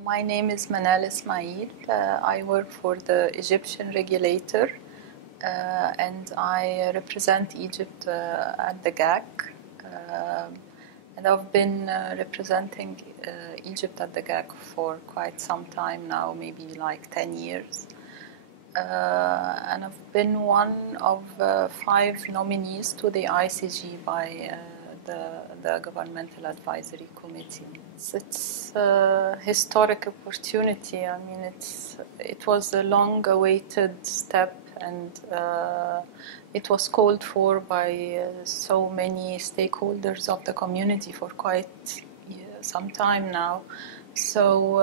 My name is Manal Ismail. I work for the Egyptian regulator and I represent Egypt at the GAC. And I've been representing Egypt at the GAC for quite some time now, maybe like 10 years. And I've been one of 5 nominees to the ICG by the Governmental Advisory Committee. It's a historic opportunity. I mean, it was a long-awaited step, and it was called for by so many stakeholders of the community for quite some time now. So,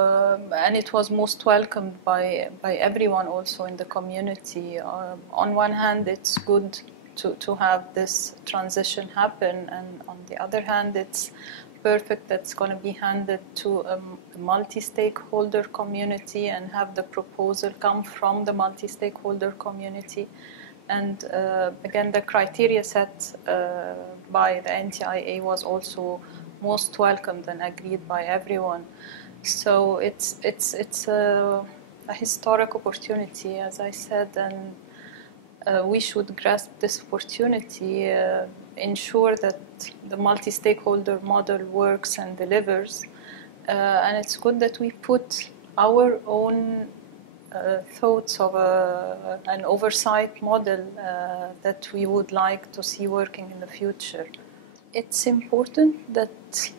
and it was most welcomed by everyone also in the community. On one hand, it's good to have this transition happen, and on the other hand, it's perfect that's going to be handed to a multi-stakeholder community and have the proposal come from the multi-stakeholder community. And again, the criteria set by the NTIA was also most welcomed and agreed by everyone. So it's a historic opportunity, as I said, and we should grasp this opportunity, ensure that the multi-stakeholder model works and delivers, and it's good that we put our own thoughts of an oversight model that we would like to see working in the future. It's important that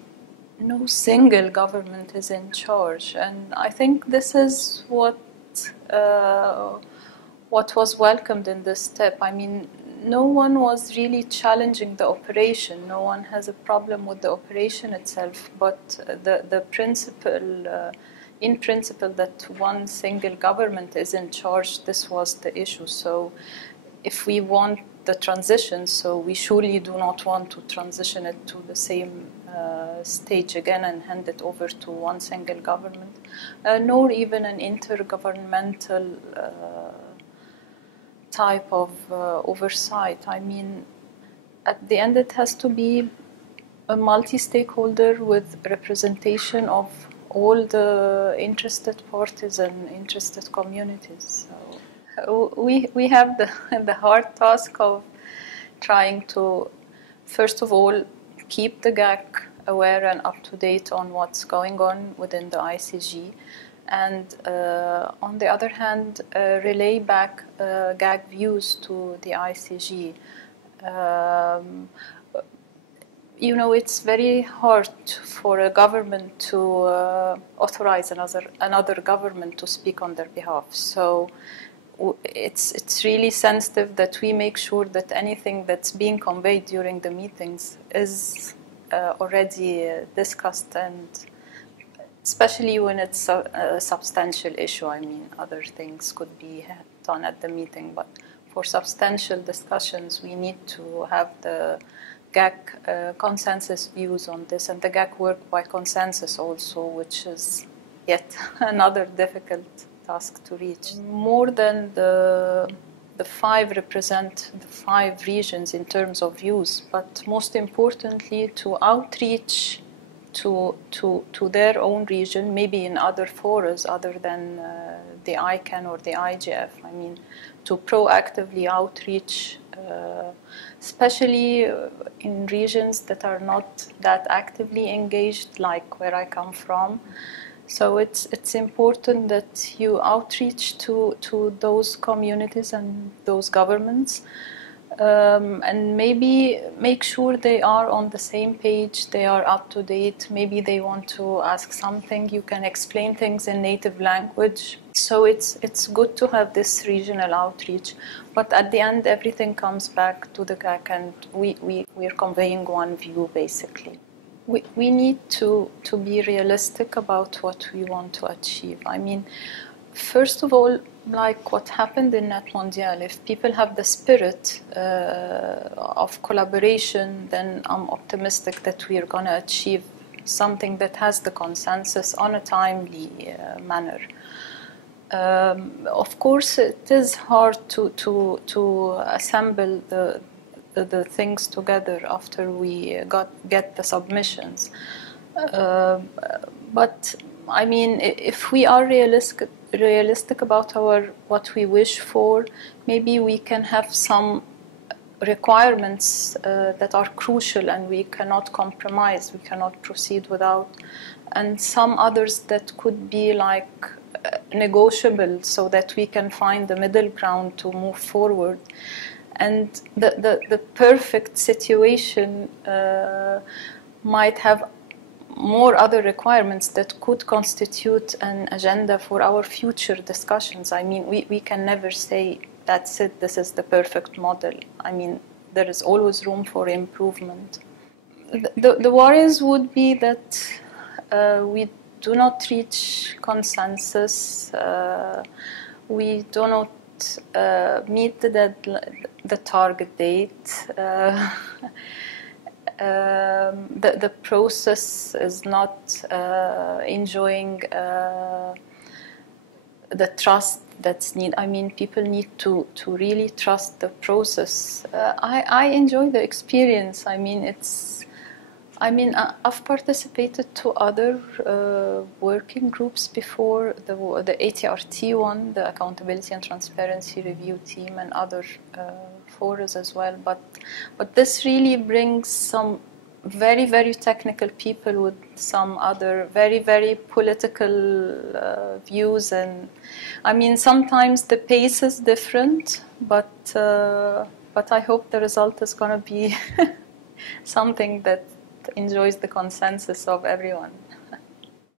no single government is in charge, and I think this is what was welcomed in this step. I mean, no one was really challenging the operation. No one has a problem with the operation itself, but the principle, in principle, that one single government is in charge, this was the issue. So if we want the transition, so we surely do not want to transition it to the same stage again and hand it over to one single government, nor even an intergovernmental type of oversight. I mean, at the end it has to be a multi-stakeholder with representation of all the interested parties and interested communities. So we have the hard task of trying to, first of all, keep the GAC aware and up to date on what's going on within the ICG, and on the other hand, relay back GAC views to the ICG. You know, it's very hard for a government to authorize another government to speak on their behalf. So it's really sensitive that we make sure that anything that's being conveyed during the meetings is already discussed, and especially when it's a substantial issue. I mean, other things could be done at the meeting, but for substantial discussions, we need to have the GAC consensus views on this, and the GAC work by consensus also, which is yet another difficult task to reach. More than the 5 represent the 5 regions in terms of views, but most importantly to outreach to their own region, maybe in other forums other than the ICANN or the IGF. I mean, to proactively outreach, especially in regions that are not that actively engaged, like where I come from. So it's important that you outreach to those communities and those governments, and maybe make sure they are on the same page, they are up to date. Maybe they want to ask something, you can explain things in native language. So it's good to have this regional outreach, but at the end everything comes back to the GAC, and we're conveying one view basically. We need to be realistic about what we want to achieve. I mean, first of all, like what happened in Net Mondial, if people have the spirit of collaboration, then I'm optimistic that we are going to achieve something that has the consensus on a timely manner. Of course, it is hard to assemble the things together after we get the submissions, but I mean, if we are realistic about what we wish for, maybe we can have some requirements that are crucial and we cannot compromise, we cannot proceed without, and some others that could be like negotiable, so that we can find the middle ground to move forward. And the perfect situation might have more other requirements that could constitute an agenda for our future discussions. I mean, we can never say, that's it, this is the perfect model. I mean, there is always room for improvement. The worries would be that we do not reach consensus, we do not meet the target date, the process is not enjoying the trust that's needed. I mean, people need to really trust the process. I enjoy the experience. I mean, I've participated to other working groups before, the ATRT one, the Accountability and Transparency Review Team, and other forums as well. But this really brings some very, very technical people with some other very, very political views. And I mean, sometimes the pace is different, but I hope the result is going to be something that enjoys the consensus of everyone.